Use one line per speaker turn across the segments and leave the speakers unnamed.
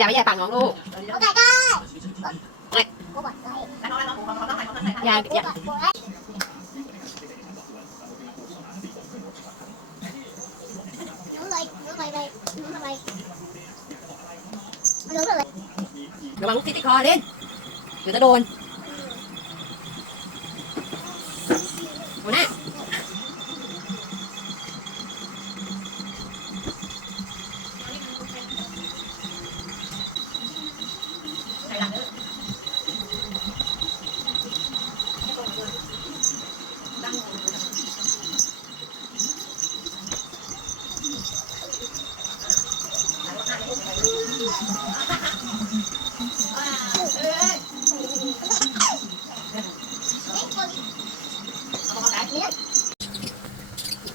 อย่าไปแย่ปากน้องลูก
โอเคได้
เอ้ย
กูบอกได้
อย่าอย่า
กูได้รู้เลยรู้เลยเลยรู้อะไรรู้เลย
ระวังลูกติดคอเล่นเดี๋ยวจะโดน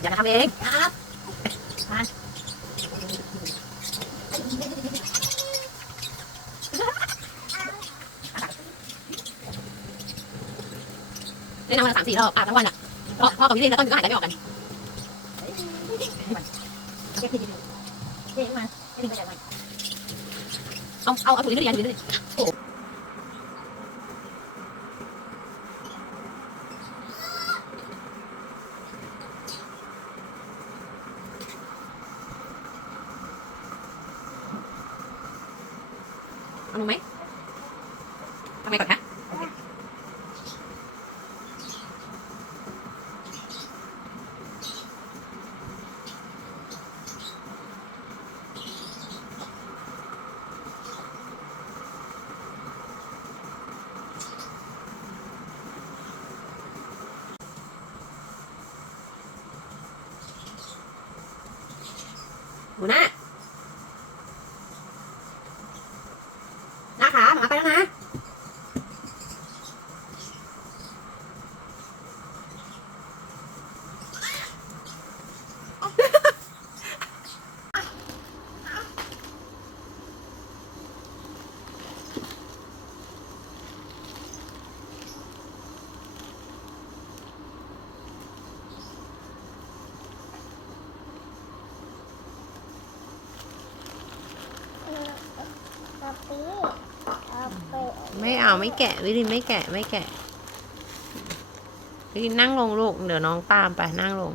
อย่าทำเองครับมาเล่นน้ำวันสามสี่รอบอาบทั้งวันอะพ่อพ่อกับพี่เล่นแล้วต้นก็หายใจไม่ออกกันเก็บที่ดีเก็บมาเก็บไปไหนมา อาเอาเอาถุงนี้ด้วยถุงนี้ด้วยโอ้เอาลงไหมทำไมก่อนคะ หัวหน้าหน้าขาหมาไปแล้วนะ
เอาไปเอา ไม่
เอาไม่แกะ วิลินไม่แกะไม่แกะวิลินนั่งลงลูก เดี๋ยวน้องตามไปนั่งลง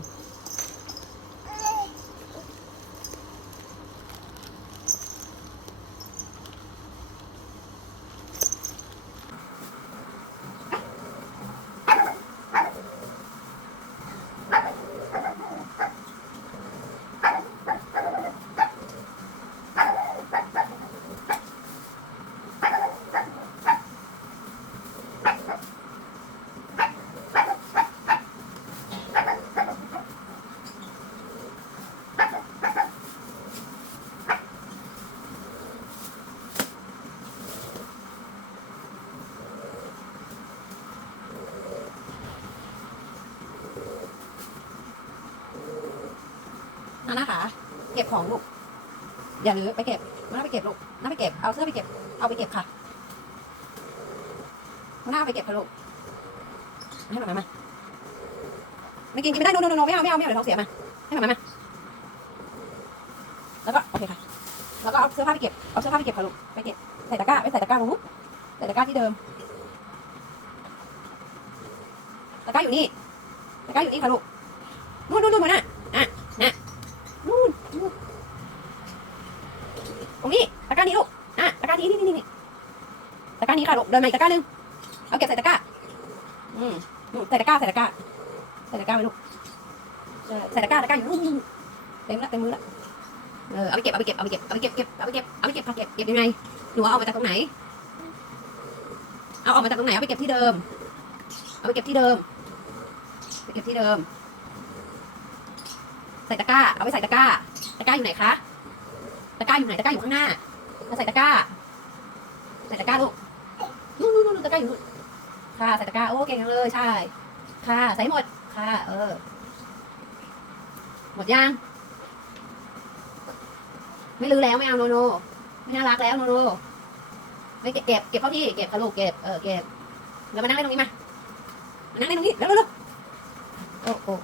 อาน้าขาเก็บของลูก อย่าลืมไปเก็บหน้าไปเก็บลูกน้าไปเก็บ เอาเสื้อไปเก็บ เอาไปเก็บค่ะหน้าเอาไปเก็บค่ะลูก ให้มามามาไม่กินกินไม่ได้โนโนโนไม่เอาไม่เอาไม่เอาเดี๋ยวท้องเสียมา ให้มามามาแล้วก็โอเคค่ะ แล้วก็เอาเสื้อผ้าไปเก็บ เอาเสื้อผ้าไปเก็บค่ะลูก ไปเก็บ ใส่ตะกร้าไปใส่ตะกร้าตรงนู้นใส่ตะกร้าที่เดิม ตะกร้าอยู่นี่ ตะกร้าอยู่นี่ค่ะลูกนู่นนู่นนู่นมาน่ะอะน่ะนู่นนู่น ตรงนี้ตะกร้านี้ลูกอะตะกร้านี้นี่นี่นี่ตะกร้านี้ค่ะลูกเดินมาอีกตะกร้าหนึงเอาเก็บใส่ตะกร้า อืมใส่ตะกร้าใส่ตะกร้าใส่ตะกร้าไปลูกใส่ตะกร้าตะกร้าอยู่นู่นนู่นเต็มละเต็มมือละเออเอาไปเก็บเอาไปเก็บเอาไปเก็บเอาไปเก็บเก็บเอาไปเก็บเอาไปเก็บค่ะเก็บเก็บยังไงหนูเอาออกมาจากตรงไหน เอาออกมาจากตรงไหนเอาไปเก็บที่เดิม เอาไปเก็บที่เดิมไปเก็บที่เดิม ใส่ตะกร้า เอาไปใส่ตะกร้า ตะกร้าอยู่ไหนคะ ตะกร้าอยู่ไหนตะกร้าอยู่ข้างหน้ามาใส่ตะกร้า ใส่ตะกร้าลูกนู่นนู่นตะกร้าอยู่นู่นค่ะใส่ตะกร้าโอ้เก่งจังเลยใช่ ค่ะ ใส่หมดค่ะ เออ หมดยังไม่ลือแล้วไม่เอาโนโนไม่น่ารักแล้วโนโนไม่เก็บเก็บเก็บเข้าที่เก็บค่ะลูกเก็บเออเก็บแล้วมานั่งเล่นตรงนี้มามานั่งเล่นตรงนี้แล้วเร็วๆโอ้โอ้